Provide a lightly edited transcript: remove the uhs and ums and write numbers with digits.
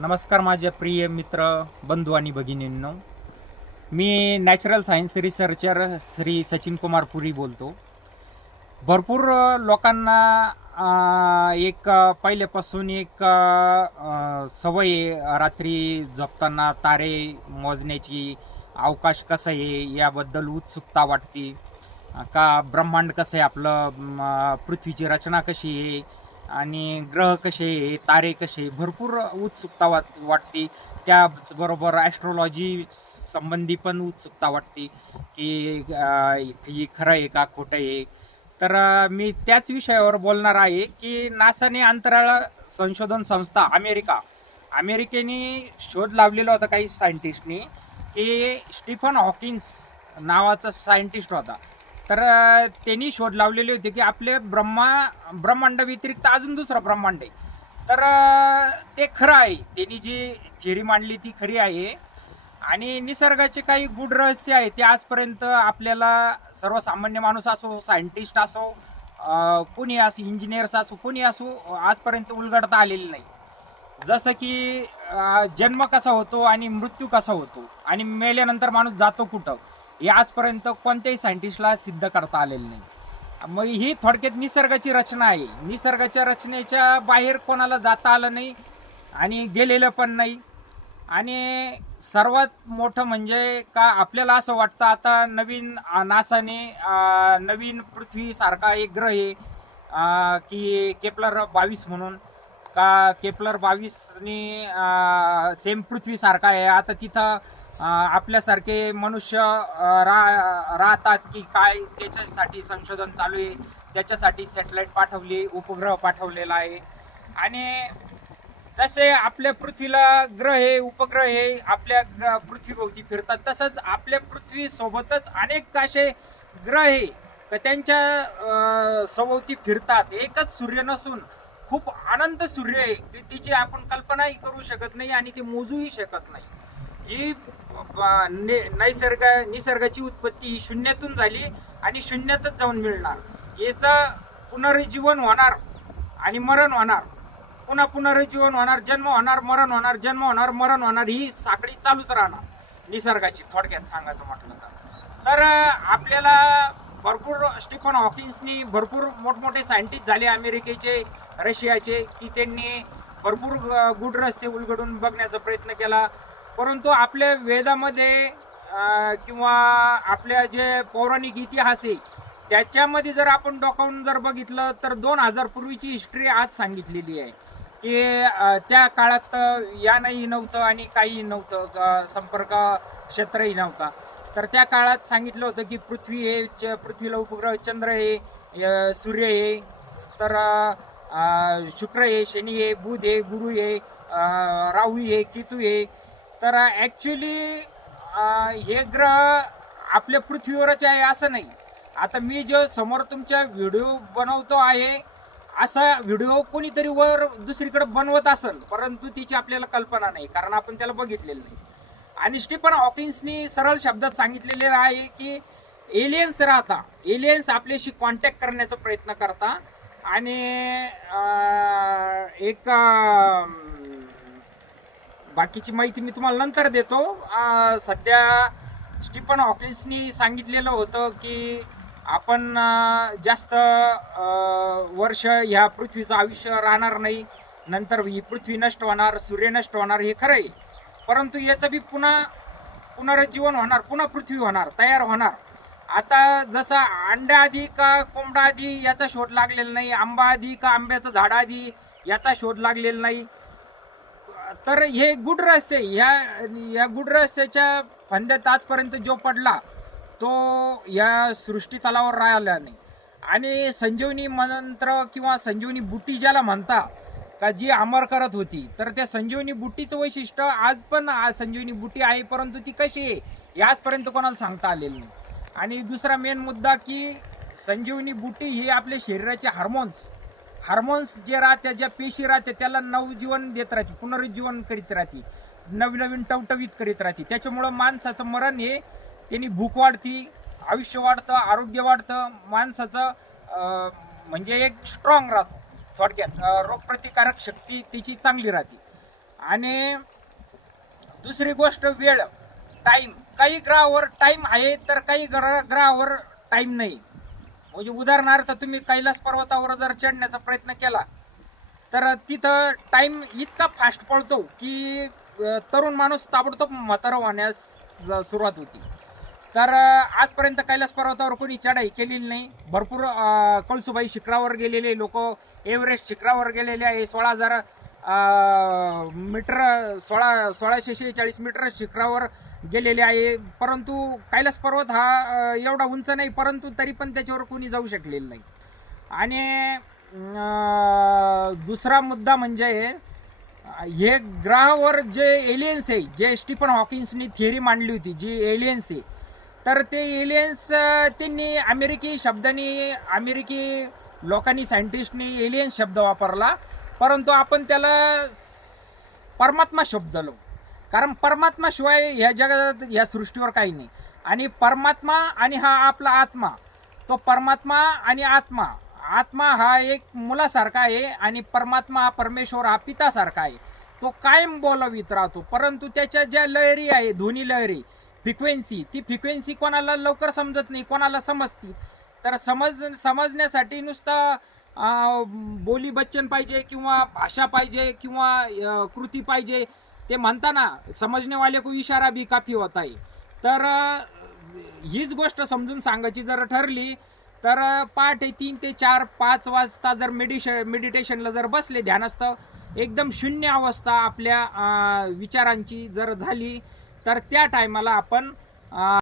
नमस्कार माझे प्रिय मित्र, बंधू आणि भगिनींनो. मी natural science researcher Shri Sachin Kumar Puri बोलतो. भरपूर लोकांना पहिल्यापासून एक सवय आहे, रात्री झोपताना तारे मोजण्याची. अवकाश कसं आहे याबद्दल उत्सुकता वाटते. का ब्रह्मांड कसं आहे आपलं, पृथ्वीची रचना कशी आहे आणि ग्रह कसे आहे, तारे कसे, भरपूर उत्सुकता वाटते. त्याचबरोबर ॲस्ट्रोलॉजी संबंधी पण उत्सुकता वाटते की ही खरं आहे का खोटं आहे. तर मी त्याच विषयावर बोलणार आहे की नासाने अंतराळ संशोधन संस्था अमेरिकेने शोध लावलेला होता काही सायंटिस्टनी, की स्टीफन हॉकिन्स नावाचा सायंटिस्ट होता. तर त्यांनी शोध लावलेले होते की आपले ब्रह्मांड व्यतिरिक्त अजून दुसरं ब्रह्मांड आहे. तर ते खरं आहे, त्यांनी जी थिअरी मांडली ती खरी आहे. आणि निसर्गाचे काही गूढ रहस्य आहे ते आजपर्यंत आपल्याला सर्वसामान्य माणूस असो, सायंटिस्ट असो, कोणी असो, इंजिनियर्स असो, कोणी असो, आजपर्यंत उलगडता आलेले नाही. जसं की जन्म कसा होतो आणि मृत्यू कसा होतो आणि मेल्यानंतर माणूस जातो कुठं, हे आजपर्यंत कोणत्याही सायंटिस्टला सिद्ध करता आलेलं नाही. मग ही थोडक्यात निसर्गाची रचना आहे. निसर्गाच्या रचनेच्या बाहेर कोणाला जाता आलं नाही आणि गेलेलं पण नाही. आणि सर्वात मोठं म्हणजे का आपल्याला असं वाटतं आता नवीन नासाने नवीन पृथ्वीसारखा एक ग्रह आहे की केप्लर 22 म्हणून, का केप्लर 22नी सेम पृथ्वीसारखा आहे. आता तिथं आपल्यासारखे मनुष्य राहतात की काय, त्याच्यासाठी संशोधन चालू आहे. त्याच्यासाठी सॅटेलाईट पाठवली, उपग्रह पाठवलेला आहे. आणि जसे आपल्या पृथ्वीला ग्रह हे उपग्रह हे आपल्या पृथ्वीभोवती फिरतात, तसंच आपल्या पृथ्वीसोबतच अनेक असे ग्रह आहे तर त्यांच्या सभोवती फिरतात. एकच सूर्य नसून खूप अनंत सूर्य आहे की तिची आपण कल्पनाही करू शकत नाही आणि ते मोजूही शकत नाही. ही निसर्गाची उत्पत्ती ही शून्यातून झाली आणि शून्यातच जाऊन मिळणार. याचं पुनरुज्जीवन होणार आणि मरण होणार, पुन्हा पुनरुज्जीवन होणार, जन्म होणार, मरण होणार, जन्म होणार, मरण होणार, ही साखळी चालूच राहणार निसर्गाची, थोडक्यात सांगायचं म्हटलं तर. आपल्याला भरपूर स्टीफन हॉकिन्सनी भरपूर मोठमोठे सायंटिस्ट झाले अमेरिकेचे, रशियाचे, की त्यांनी भरपूर गूढ रहस्य उलगडून बघण्याचा प्रयत्न केला. परंतु आपल्या वेदामध्ये किंवा आपल्या जे पौराणिक इतिहास आहे त्याच्यामध्ये जर आपण डोकावून जर बघितलं तर 2000 पूर्वीची हिस्ट्री आज सांगितलेली आहे की त्या काळात यानंही नव्हतं आणि काहीही नव्हतं, संपर्क क्षेत्रही नव्हता. तर त्या काळात सांगितलं होतं की पृथ्वीला उपग्रह चंद्र आहे, सूर्य आहे, तर शुक्र आहे, शनी आहे, बुध आहे, गुरु आहे, राहू आहे, केतू आहे. तर ॲक्च्युली हे ग्रह आपल्या पृथ्वीवरच आहे असं नाही. आता मी जो समोर तुमच्या व्हिडिओ बनवतो आहे, असा व्हिडिओ कोणीतरी वर दुसरीकडे बनवत असेल, परंतु तिची आपल्याला कल्पना नाही, कारण आपण त्याला बघितलेलं नाही. आणि स्टीफन हॉकिन्सनी सरळ शब्दात सांगितलेले आहे की एलियन्स राहता, एलियन्स आपल्याशी कॉन्टॅक्ट करण्याचा प्रयत्न करता. आणि एक बाकीची माहिती मी तुम्हाला नंतर देतो. सध्या स्टीफन हॉकिन्सनी सांगितलेलं होतं की आपण जास्त वर्ष ह्या पृथ्वीचं आयुष्य राहणार नाही, नंतर ही पृथ्वी नष्ट होणार, सूर्य नष्ट होणार, हे खरं आहे. परंतु याचं बी पुनरुज्जीवन होणार, पुन्हा पृथ्वी होणार, तयार होणार. आता जसं अंड्या आधी का कोंबडा आधी याचा शोध लागलेला नाही, आंबा आधी का आंब्याचं झाड आधी याचा शोध लागलेला नाही. तर हे गूढ रहस्य, या गूढ रहस्याच्या फंद्यात आजपर्यंत जो पडला तो या सृष्टी तलावर राहिला नाही. आणि संजीवनी मंत्र किंवा संजीवनी बुटी ज्याला म्हणता का, जी अमर करत होती, तर त्या संजीवनी बुटीचं वैशिष्ट्य आज पण संजीवनी बुटी आहे, परंतु ती कशी आहे हे आजपर्यंत कोणाला सांगता आलेलं नाही. आणि दुसरा मेन मुद्दा की संजीवनी बुटी ही आपल्या शरीराचे हार्मोन्स जे राहते, ज्या पेशी राहते, त्याला नवजीवन देत राहते, पुनरुज्जीवन करीत राहते, नवीन टवटवीत करीत राहते. त्याच्यामुळं माणसाचं मरण हे, त्यांनी भूक वाढती, आयुष्य वाढतं, आरोग्य वाढतं, माणसाचं म्हणजे एक स्ट्रॉंग राहतो. थोडक्यात रोगप्रतिकारक शक्ती तिची चांगली राहते. आणि दुसरी गोष्ट वेळ, टाईम. काही ग्रहावर टाईम आहे तर काही ग्रहावर टाईम नाही. म्हणजे उदाहरणार्थ तुम्ही कैलास पर्वतावर जर चढण्याचा प्रयत्न केला तर तिथं टाईम इतका फास्ट पळतो की तरुण माणूस ताबडतोब म्हातारा होण्यास सुरुवात होती. तर आजपर्यंत कैलास पर्वतावर कोणी चढाई केलेली नाही. भरपूर कळसुबाई शिखरावर गेलेले लोक, एव्हरेस्ट शिखरावर गेलेले आहे. 16,000 मीटर, 1646 मीटर शिखरावर गेलेले आहे. परंतु कैलास पर्वत हा एवढा उंच नाही, परंतु तरी पण त्याच्यावर कोणी जाऊ शकलेलं नाही. आणि दुसरा मुद्दा म्हणजे हे ग्रहावर जे एलियन्स आहे, जे स्टीफन हॉकिन्सनी थिअरी मांडली होती, जी एलियन्स आहे, तर ते एलियन्स त्यांनी अमेरिकी लोकांनी, सायंटिस्टनी एलियन्स शब्द वापरला, परंतु आपण त्याला परमात्मा शब्द लावू. कारण परमात्माशिवाय ह्या जगात, ह्या सृष्टीवर काही नाही. आणि परमात्मा आणि हा आपला आत्मा, तो परमात्मा आणि आत्मा हा एक मुलासारखा आहे आणि परमात्मा हा परमेश्वर हा पितासारखा आहे. तो कायम बोलावीत राहतो, परंतु त्याच्या ज्या लहरी आहे, ध्वनी लहरी, फ्रिक्वेन्सी, ती फ्रिक्वेन्सी कोणाला लवकर समजत नाही, कोणाला समजती. तर समजण्यासाठी नुसतं बोली बच्चन पाहिजे किंवा भाषा पाहिजे किंवा कृती पाहिजे. ते म्हणताना समजणे वाले को इशारा भी काफी होता है. तर हीच गोष्ट समजून सांगायची जर ठरली तर पहाटे 3 ते 4, 5 वाजता जर मेडिटेशनला जर बसले, ध्यानस्थ, एकदम शून्य अवस्था आपल्या विचारांची जर झाली, तर त्या टायमाला आपण